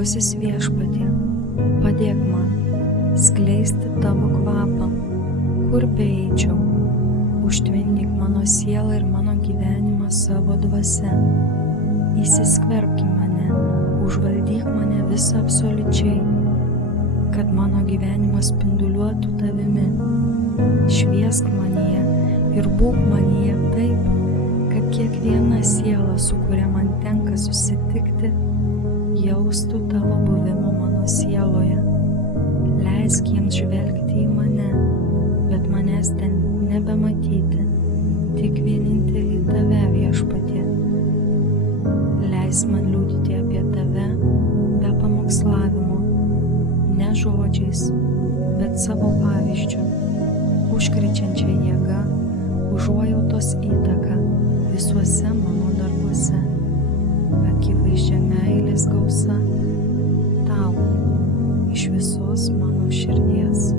Brangusis Viešpatie, padėk man skleisti tavo kvapą, kur beeičiau. Užtvindyk mano sielą ir mano gyvenimą savo dvasia. Įsiskverbk į mane, užvaldyk mane visą absoliučiai, kad mano gyvenimas spinduliuotų tavimi. Šviesk manyje ir būk manyje taip, kad kiekviena siela, su kuria man tenka susitikti, jaustų tavo buvimo mano sieloje. Leisk jiems žvelgti į mane, bet manęs ten nebematyti, tik vienintelį tave, Viešpatie. Leis man liudyti apie tave be pamokslavimo, ne žodžiais, bet savo pavyzdžiu, užkrečiančia jėga, užuojautos įtaka visuose mano darbuose, akivaizdžia meilės gausa tau iš visos mano širdies.